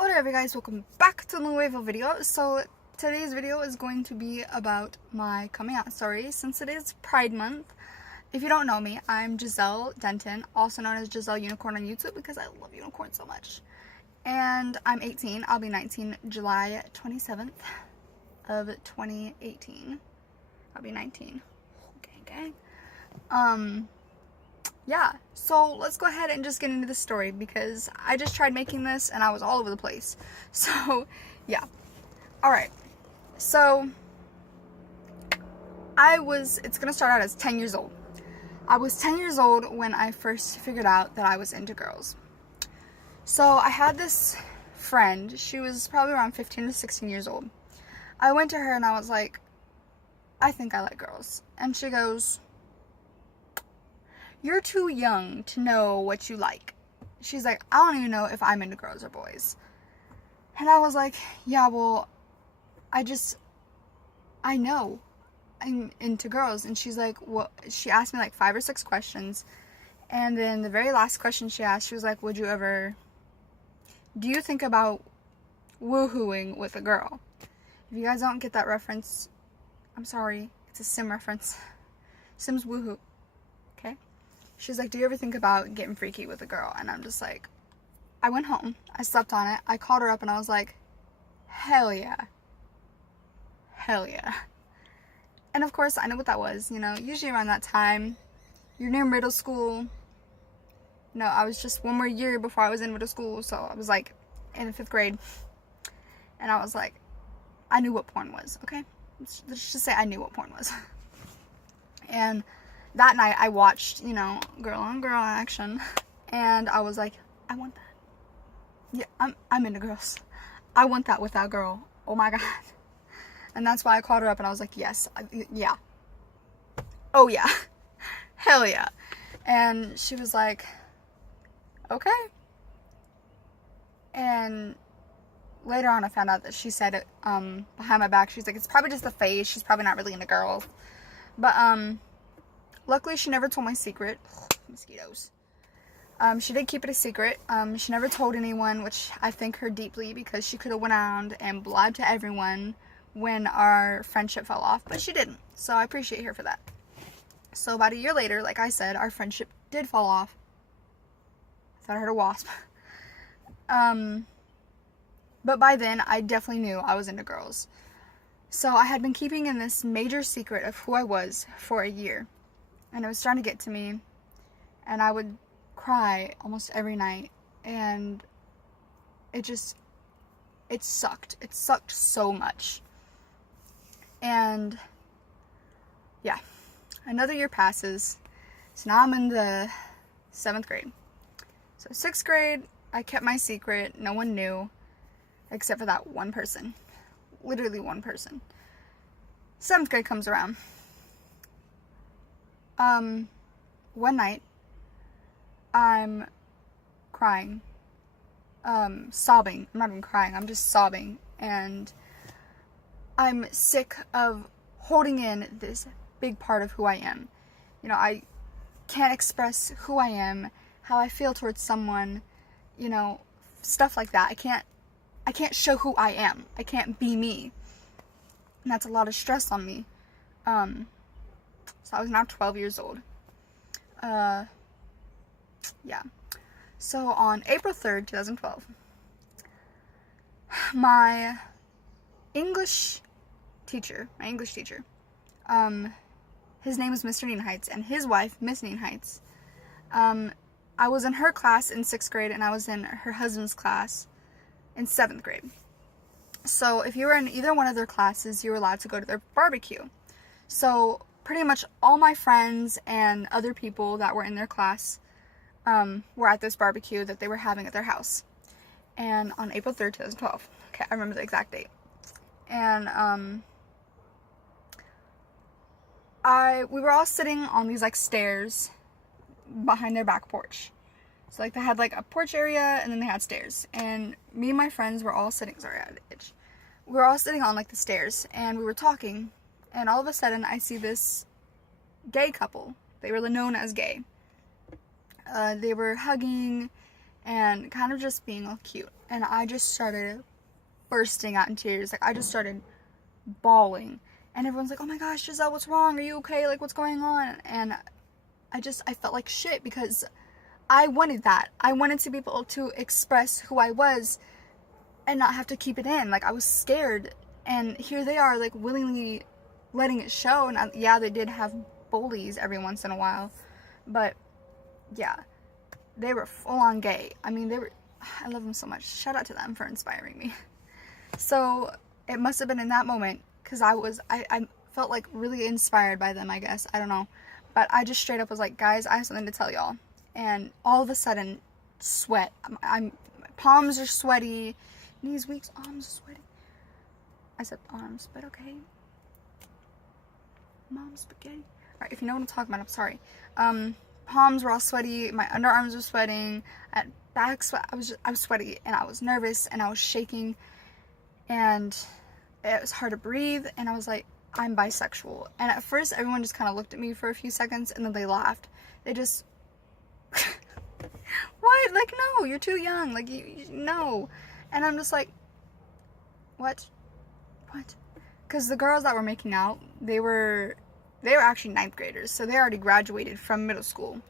Alright guys, welcome back to the nuevo video. So today's video is going to be about my coming out story since it is Pride Month. If you don't know me, I'm Giselle Denton, also known as Giselle Unicorn on YouTube because I love unicorns so much. And I'm 18. I'll be 19 July 27th of 2018. I'll be 19. Gang gang. Yeah, so let's go ahead and just get into the story because I just tried making this and I was all over the place. So, yeah. Alright, so it's gonna start out as 10 years old. I was 10 years old when I first figured out that I was into girls. So I had this friend, she was probably around 15 to 16 years old. I went to her and I was like, I think I like girls. And she goes, "You're too young to know what you like." She's like, "I don't even know if I'm into girls or boys." And I was like, yeah, well, I know I'm into girls. And she's like, well, she asked me like 5 or 6 questions. And then the very last question she asked, she was like, do you think about woohooing with a girl? If you guys don't get that reference, I'm sorry. It's a Sim reference. Sims woohoo. Okay? She's like, do you ever think about getting freaky with a girl? And I'm just like, I went home. I slept on it. I called her up and I was like, hell yeah. Hell yeah. And of course, I know what that was. You know, usually around that time, you're near middle school. No, I was just one more year before I was in middle school. So I was like in the 5th grade. And I was like, I knew what porn was, okay? Let's just say I knew what porn was. And that night I watched, you know, girl on girl action, and I was like, I want that. Yeah, I'm into girls. I want that with that girl. Oh my god. And that's why I called her up and I was like, yes, yeah. Oh yeah. Hell yeah. And she was like, okay. And later on I found out that she said it behind my back. She's like, it's probably just the face. She's probably not really into girls. But luckily, she never told my secret. Mosquitoes. She did keep it a secret. She never told anyone, which I thank her deeply because she could have went around and lied to everyone when our friendship fell off, but she didn't. So I appreciate her for that. So about a year later, like I said, our friendship did fall off. I thought I heard a wasp. But by then, I definitely knew I was into girls. So I had been keeping in this major secret of who I was for a year. And it was starting to get to me, and I would cry almost every night, and it sucked. It sucked so much. And yeah, another year passes, so now I'm in the 7th grade. So 6th grade, I kept my secret. No one knew, except for that one person. Literally one person. 7th grade comes around. One night, I'm crying, sobbing. I'm not even crying, I'm just sobbing, and I'm sick of holding in this big part of who I am. You know, I can't express who I am, how I feel towards someone, you know, stuff like that. I can't show who I am. I can't be me. And that's a lot of stress on me. So I was now 12 years old. Yeah. So on April 3rd, 2012, my English teacher, his name was Mr. Neenheights, and his wife, Miss Neenheights, I was in her class in 6th grade, and I was in her husband's class in 7th grade. So if you were in either one of their classes, you were allowed to go to their barbecue. So pretty much all my friends and other people that were in their class were at this barbecue that they were having at their house. And on April 3rd, 2012. Okay, I remember the exact date. And we were all sitting on these like stairs behind their back porch. So like they had like a porch area and then they had stairs. And me and my friends were all sitting, sorry I had an itch. We were all sitting on like the stairs and we were talking. And all of a sudden, I see this gay couple. They were known as gay. They were hugging and kind of just being all cute. And I just started bursting out in tears. Like, I just started bawling. And everyone's like, oh my gosh, Giselle, what's wrong? Are you okay? Like, what's going on? And I felt like shit because I wanted that. I wanted to be able to express who I was and not have to keep it in. Like, I was scared. And here they are, like, willingly letting it show. And yeah, they did have bullies every once in a while. But, yeah, they were full-on gay. I mean, I love them so much. Shout out to them for inspiring me. So, it must have been in that moment, because I felt, like, really inspired by them, I guess. I don't know. But I just straight up was like, guys, I have something to tell y'all. And all of a sudden, sweat. My palms are sweaty. Knees weak, arms are sweaty. I said arms, but okay. Mom spaghetti. Alright, if you know what I'm talking about, I'm sorry. Palms were all sweaty. My underarms were sweating. I had back sweat. I was sweaty, and I was nervous, and I was shaking. And it was hard to breathe, and I was like, I'm bisexual. And at first, everyone just kind of looked at me for a few seconds, and then they laughed. They just... What? Like, no, you're too young. Like, no. And I'm just like, what? Because the girls that were making out, they were actually 9th graders, so they already graduated from middle school.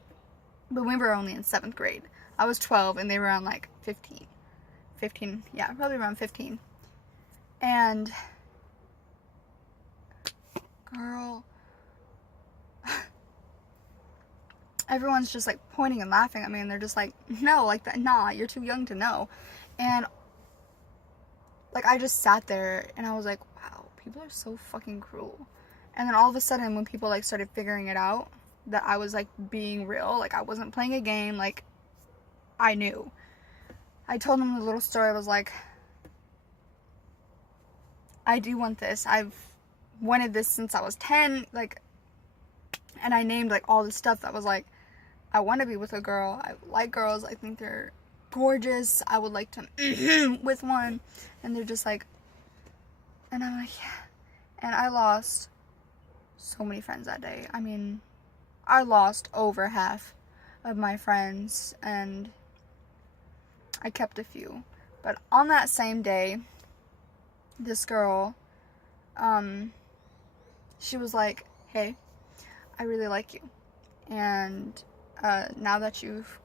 But we were only in 7th grade. I was 12, and they were around, like, 15. 15, yeah, probably around 15. And... girl, everyone's just like pointing and laughing at me, and they're just like, no, like that, nah, you're too young to know. And like, I just sat there and I was like, wow, people are so fucking cruel. And then all of a sudden, when people like started figuring it out, that I was like being real, like I wasn't playing a game, like I knew. I told them the little story. I was like, I do want this. I've wanted this since I was 10, like, and I named like all the stuff that was like, I want to be with a girl. I like girls. I think they're gorgeous. I would like to with one. And they're just like, and I'm like, yeah. And I lost so many friends that day. I mean, I lost over half of my friends, and I kept a few. But on that same day, this girl, she was like, hey, I really like you. And now that you've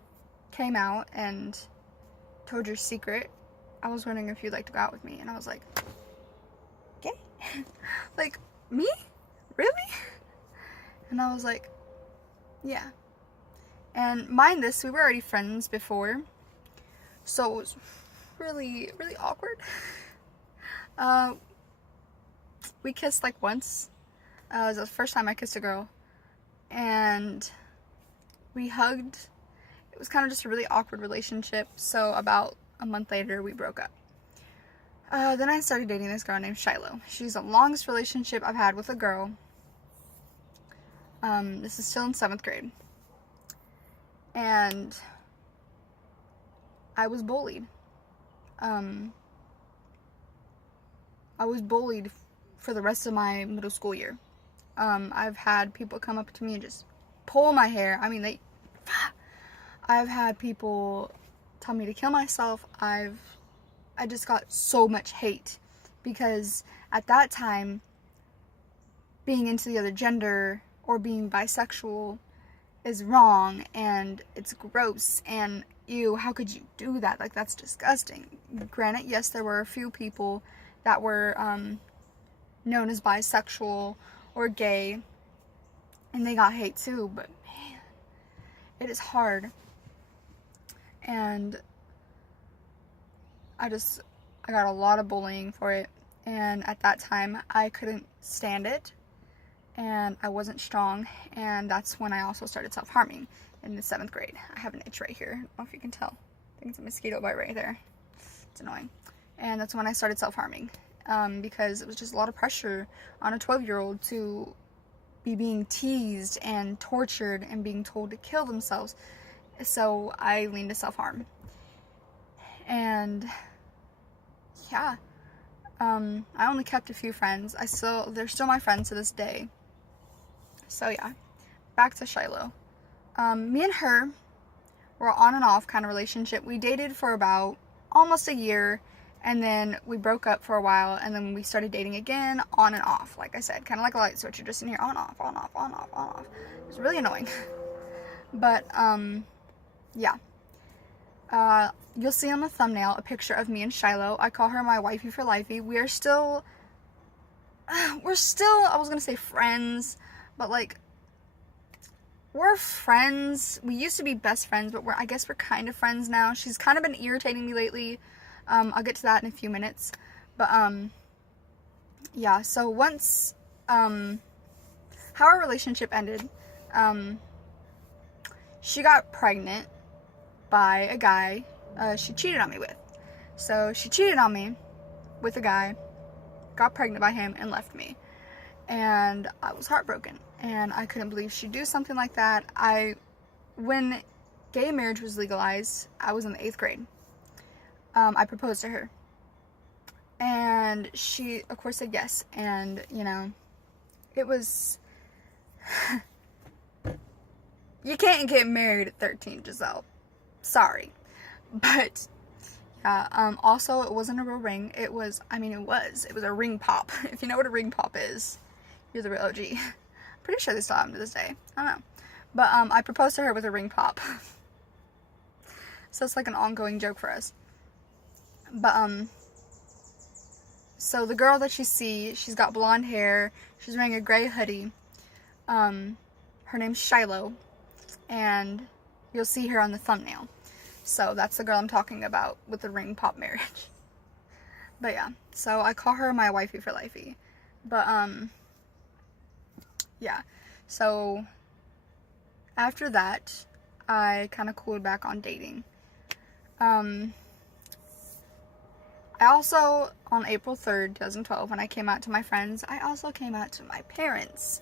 came out and told your secret, I was wondering if you'd like to go out with me. And I was like, gay? Like, me? Really? And I was like, yeah. And mind this, we were already friends before, so it was really, really awkward. We kissed like once. It was the first time I kissed a girl, and we hugged. It was kind of just a really awkward relationship, so about a month later we broke up. Then I started dating this girl named Shiloh. She's the longest relationship I've had with a girl. This is still in 7th grade. And I was bullied. I was bullied for the rest of my middle school year. I've had people come up to me and just pull my hair. I mean, I've had people tell me to kill myself. I just got so much hate because at that time, being into the other gender or being bisexual is wrong and it's gross and ew, how could you do that? Like, that's disgusting. Granted, yes, there were a few people that were known as bisexual or gay, and they got hate too, but man, it is hard. And I got a lot of bullying for it, and at that time I couldn't stand it, and I wasn't strong, and that's when I also started self-harming in the 7th grade. I have an itch right here. I don't know if you can tell. I think it's a mosquito bite right there. It's annoying. And that's when I started self-harming, because it was just a lot of pressure on a 12-year-old to be being teased and tortured and being told to kill themselves. So I leaned to self-harm. And yeah, I only kept a few friends. They're still my friends to this day. So yeah, back to Shiloh. Me and her we're on and off kind of relationship. We dated for about almost a year, and then we broke up for a while, and then we started dating again, on and off. Like I said, kind of like a light switch. You're just in here on, off, on, off, on, off, on, off. It's really annoying. But, yeah. You'll see on the thumbnail a picture of me and Shiloh. I call her my wifey for lifey. We're still, I was gonna say friends, but like, we're friends. We used to be best friends, but I guess we're kind of friends now. She's kind of been irritating me lately. I'll get to that in a few minutes. But, yeah, so once, how our relationship ended, she got pregnant by a guy she cheated on me with. So she cheated on me with a guy, got pregnant by him, and left me. And I was heartbroken, and I couldn't believe she'd do something like that. When gay marriage was legalized, I was in the 8th grade. I proposed to her, and she, of course, said yes. And, you know, it was, you can't get married at 13, Giselle. Sorry. But, yeah, also, it wasn't a real ring. It was a ring pop. If you know what a ring pop is, you're the real OG. Pretty sure they still have them to this day. I don't know. But, I proposed to her with a ring pop. So it's like an ongoing joke for us. But, so the girl that you see, she's got blonde hair. She's wearing a gray hoodie. Her name's Shiloh. And you'll see her on the thumbnail. So that's the girl I'm talking about with the ring pop marriage. But yeah, so I call her my wifey for lifey. But, yeah. So, after that, I kind of cooled back on dating. I also, on April 3rd, 2012, when I came out to my friends, I also came out to my parents.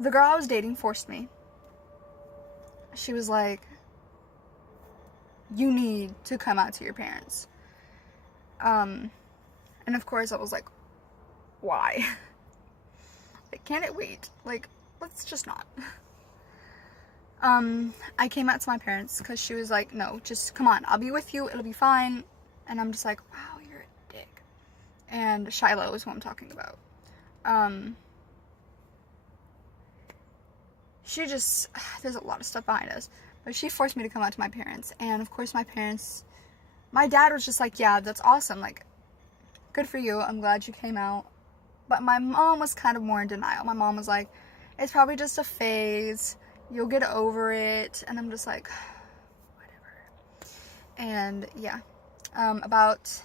The girl I was dating forced me. She was like, you need to come out to your parents. And of course I was like, why? Like, can't it wait? Like, let's just not. I came out to my parents because she was like, no, just come on, I'll be with you, it'll be fine. And I'm just like, wow, you're a dick. And Shiloh is who I'm talking about. She just, there's a lot of stuff behind us, but she forced me to come out to my parents. And of course my dad was just like, yeah, that's awesome, like, good for you, I'm glad you came out. But my mom was kind of more in denial. My mom was like, it's probably just a phase, you'll get over it. And I'm just like, whatever. And yeah, about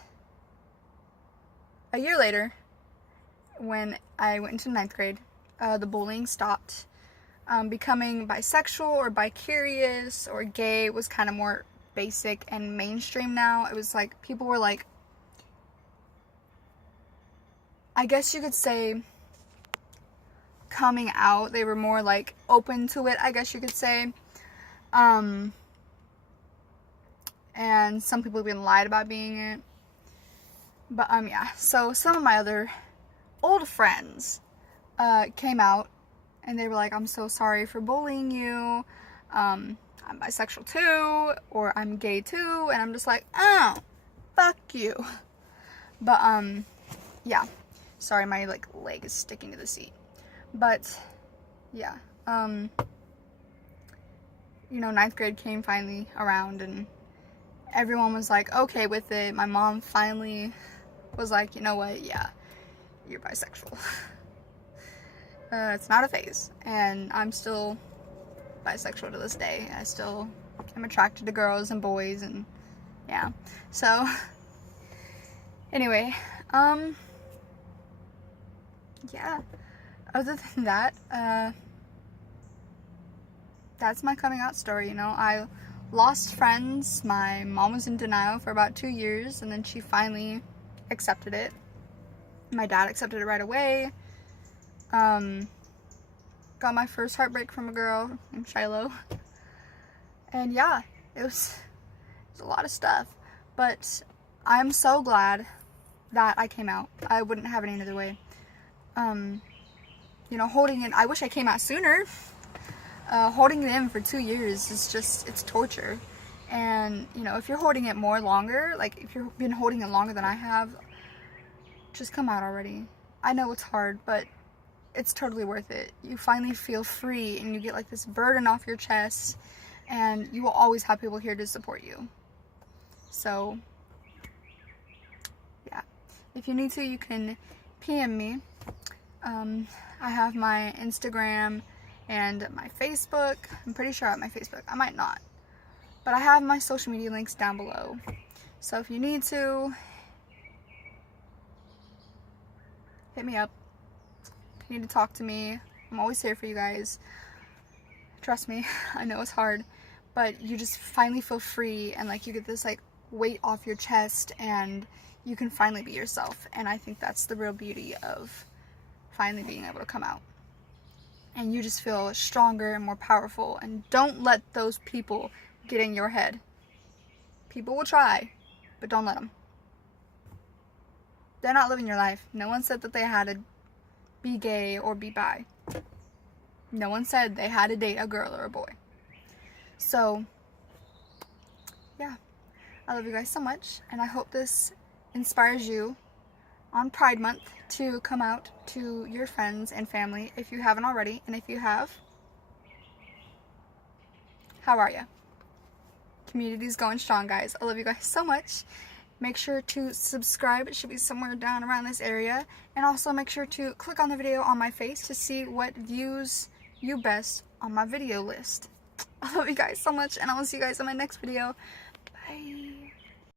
a year later, when I went into 9th grade, the bullying stopped. Becoming bisexual or bi-curious or gay was kind of more basic and mainstream now. It was like, people were like, I guess you could say, coming out. They were more like open to it, I guess you could say. And some people even lied about being it. But, yeah. So some of my other old friends, came out. And they were like, I'm so sorry for bullying you. I'm bisexual too. Or I'm gay too. And I'm just like, oh, fuck you. But, yeah. Sorry, my, like, leg is sticking to the seat. But, yeah. You know, 9th grade came finally around. And everyone was like, okay with it. My mom finally was like, you know what? Yeah, you're bisexual. It's not a phase, and I'm still bisexual to this day. I still am attracted to girls and boys, and yeah. So, anyway, yeah. Other than that, that's my coming out story, you know. I lost friends. My mom was in denial for about 2 years, and then she finally accepted it. My dad accepted it right away. Got my first heartbreak from a girl named Shiloh. And yeah, it was a lot of stuff. But I'm so glad that I came out. I wouldn't have it any other way. You know, holding it, I wish I came out sooner. Holding it in for 2 years is just, it's torture. And, you know, if you're holding it longer, like if you've been holding it longer than I have, just come out already. I know it's hard, but it's totally worth it. You finally feel free and you get like this burden off your chest, and you will always have people here to support you. So, yeah. If you need to, you can PM me. I have my Instagram and my Facebook. I'm pretty sure I have my Facebook. I might not. But I have my social media links down below. So if you need to, hit me up. If you need to talk to me, I'm always here for you guys. Trust me, I know it's hard. But you just finally feel free, and like you get this like weight off your chest, and you can finally be yourself. And I think that's the real beauty of finally being able to come out. And you just feel stronger and more powerful. And don't let those people get in your head. People will try, but don't let them. They're not living your life. No one said that they had to be gay or be bi. No one said they had to date a girl or a boy. So, yeah. I love you guys so much, and I hope this inspires you on Pride Month to come out to your friends and family if you haven't already. And if you have, how are you? Community's going strong, guys. I love you guys so much. Make sure to subscribe. It should be somewhere down around this area. And also make sure to click on the video on my face to see what views you best on my video list. I love you guys so much, and I will see you guys in my next video. Bye.